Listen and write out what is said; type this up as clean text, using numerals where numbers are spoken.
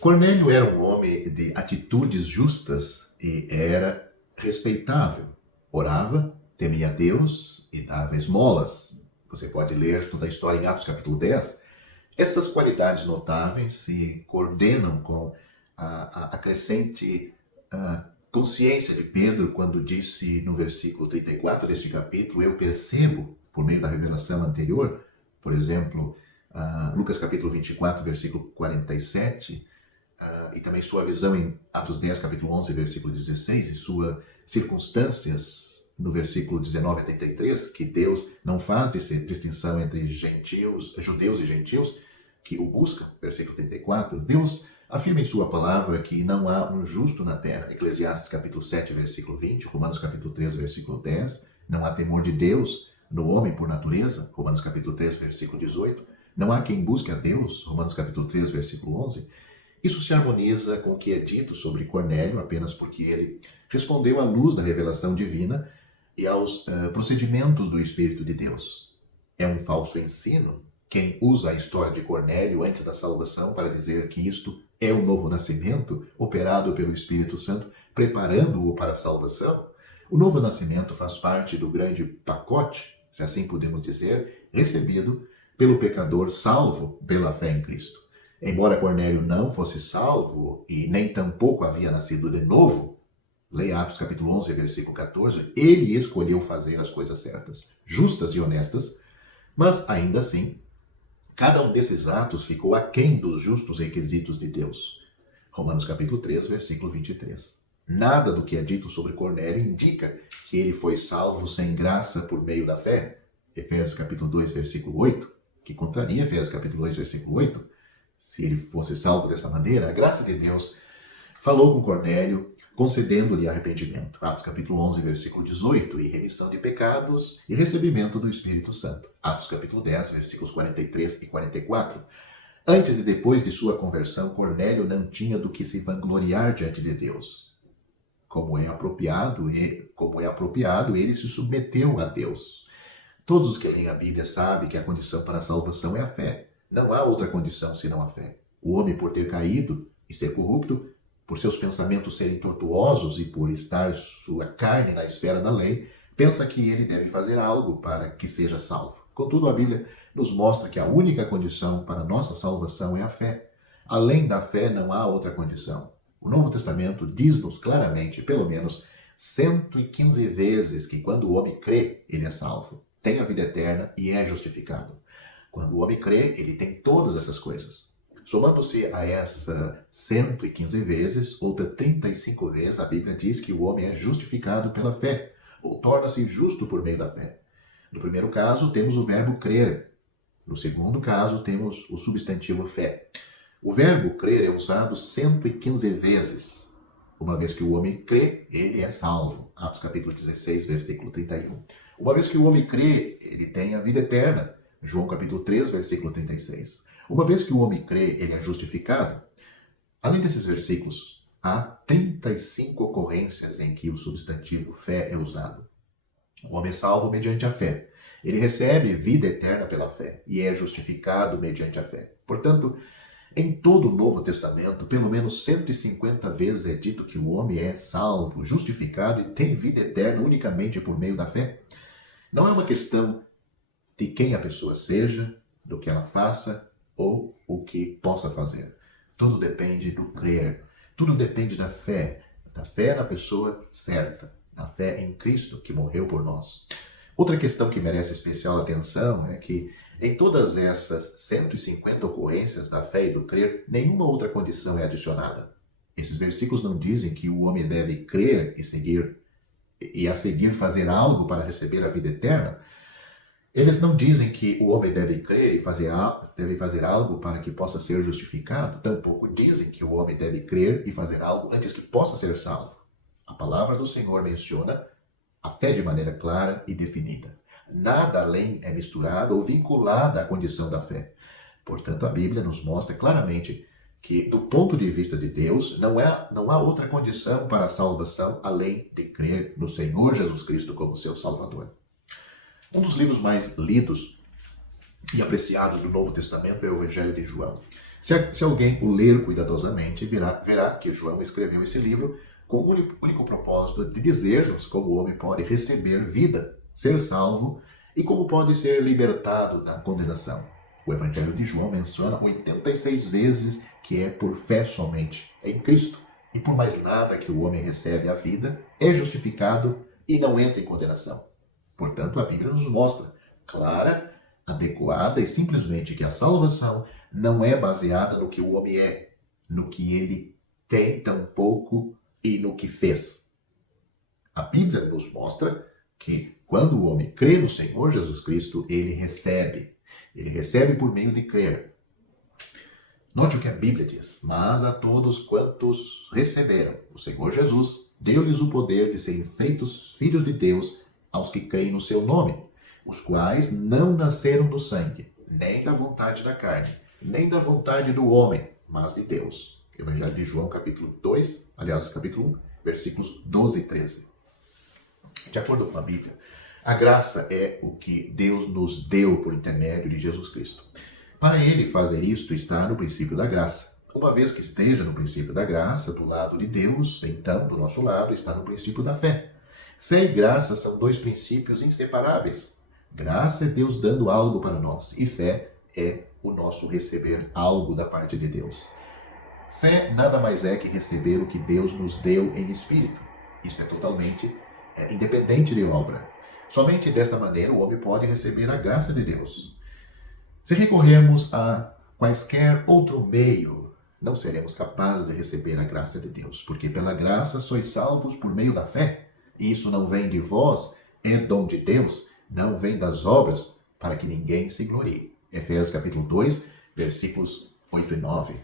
Cornélio era um homem de atitudes justas e era respeitável. Orava, temia Deus e dava esmolas. Você pode ler toda a história em Atos capítulo 10. Essas qualidades notáveis se coordenam com a crescente consciência de Pedro quando disse no versículo 34 deste capítulo: eu percebo, por meio da revelação anterior, por exemplo, Lucas capítulo 24, versículo 47, e também sua visão em Atos 10, capítulo 11, versículo 16, e suas circunstâncias no versículo 19 a 33, que Deus não faz distinção entre judeus e gentios que o buscam, versículo 34. Deus afirma em sua palavra que não há um justo na terra, Eclesiastes capítulo 7, versículo 20, Romanos capítulo 3, versículo 10, não há temor de Deus no homem por natureza, Romanos capítulo 3, versículo 18, não há quem busque a Deus, Romanos capítulo 3, versículo 11, Isso se harmoniza com o que é dito sobre Cornélio apenas porque ele respondeu à luz da revelação divina e aos procedimentos do Espírito de Deus. É um falso ensino quem usa a história de Cornélio antes da salvação para dizer que isto é o novo nascimento operado pelo Espírito Santo, preparando-o para a salvação. O novo nascimento faz parte do grande pacote, se assim podemos dizer, recebido pelo pecador salvo pela fé em Cristo. Embora Cornélio não fosse salvo e nem tampouco havia nascido de novo, leia Atos capítulo 11, versículo 14, ele escolheu fazer as coisas certas, justas e honestas, mas ainda assim, cada um desses atos ficou aquém dos justos requisitos de Deus. Romanos capítulo 3, versículo 23. Nada do que é dito sobre Cornélio indica que ele foi salvo sem graça por meio da fé. Efésios capítulo 2, versículo 8, que contraria Efésios capítulo 2, versículo 8. Se ele fosse salvo dessa maneira, a graça de Deus falou com Cornélio, concedendo-lhe arrependimento. Atos capítulo 11, versículo 18, e remissão de pecados e recebimento do Espírito Santo. Atos capítulo 10, versículos 43 e 44. Antes e depois de sua conversão, Cornélio não tinha do que se vangloriar diante de Deus. Como é apropriado, ele se submeteu a Deus. Todos os que leem a Bíblia sabem que a condição para a salvação é a fé. Não há outra condição senão a fé. O homem, por ter caído e ser corrupto, por seus pensamentos serem tortuosos e por estar sua carne na esfera da lei, pensa que ele deve fazer algo para que seja salvo. Contudo, a Bíblia nos mostra que a única condição para a nossa salvação é a fé. Além da fé, não há outra condição. O Novo Testamento diz-nos claramente, pelo menos 115 vezes, que quando o homem crê, ele é salvo, tem a vida eterna e é justificado. Quando o homem crê, ele tem todas essas coisas. Somando-se a essa 115 vezes, outra 35 vezes, a Bíblia diz que o homem é justificado pela fé, ou torna-se justo por meio da fé. No primeiro caso, temos o verbo crer. No segundo caso, temos o substantivo fé. O verbo crer é usado 115 vezes. Uma vez que o homem crê, ele é salvo. Atos capítulo 16, versículo 31. Uma vez que o homem crê, ele tem a vida eterna. João capítulo 3, versículo 36. Uma vez que o homem crê, ele é justificado. Além desses versículos, há 35 ocorrências em que o substantivo fé é usado. O homem é salvo mediante a fé. Ele recebe vida eterna pela fé e é justificado mediante a fé. Portanto, em todo o Novo Testamento, pelo menos 150 vezes é dito que o homem é salvo, justificado e tem vida eterna unicamente por meio da fé. Não é uma questão de quem a pessoa seja, do que ela faça ou o que possa fazer. Tudo depende do crer. Tudo depende da fé na pessoa certa, na fé em Cristo que morreu por nós. Outra questão que merece especial atenção é que em todas essas 150 ocorrências da fé e do crer, nenhuma outra condição é adicionada. Esses versículos não dizem que o homem deve crer e a seguir fazer algo para receber a vida eterna. Eles não dizem que o homem deve crer e deve fazer algo para que possa ser justificado. Tampouco dizem que o homem deve crer e fazer algo antes que possa ser salvo. A palavra do Senhor menciona a fé de maneira clara e definida. Nada além é misturado ou vinculado à condição da fé. Portanto, a Bíblia nos mostra claramente que, do ponto de vista de Deus, não há outra condição para a salvação além de crer no Senhor Jesus Cristo como seu Salvador. Um dos livros mais lidos e apreciados do Novo Testamento é o Evangelho de João. Se alguém o ler cuidadosamente, verá que João escreveu esse livro com o único propósito de dizer-nos como o homem pode receber vida, ser salvo e como pode ser libertado da condenação. O Evangelho de João menciona 86 vezes que é por fé somente em Cristo e por mais nada que o homem recebe a vida, é justificado e não entra em condenação. Portanto, a Bíblia nos mostra clara, adequada e simplesmente que a salvação não é baseada no que o homem é, no que ele tem tampouco e no que fez. A Bíblia nos mostra que quando o homem crê no Senhor Jesus Cristo, ele recebe. Ele recebe por meio de crer. Note o que a Bíblia diz. Mas a todos quantos receberam o Senhor Jesus, deu-lhes o poder de serem feitos filhos de Deus aos que creem no seu nome, os quais não nasceram do sangue, nem da vontade da carne, nem da vontade do homem, mas de Deus. Evangelho de João, capítulo 1, versículos 12 e 13. De acordo com a Bíblia, a graça é o que Deus nos deu por intermédio de Jesus Cristo. Para ele fazer isto está no princípio da graça. Uma vez que esteja no princípio da graça, do lado de Deus, então, do nosso lado, está no princípio da fé. Fé e graça são dois princípios inseparáveis. Graça é Deus dando algo para nós, e fé é o nosso receber algo da parte de Deus. Fé nada mais é que receber o que Deus nos deu em espírito. Isto é totalmente independente de obra. Somente desta maneira o homem pode receber a graça de Deus. Se recorrermos a quaisquer outro meio, não seremos capazes de receber a graça de Deus, porque pela graça sois salvos por meio da fé. E isso não vem de vós, é dom de Deus, não vem das obras, para que ninguém se glorie. Efésios capítulo 2, versículos 8 e 9.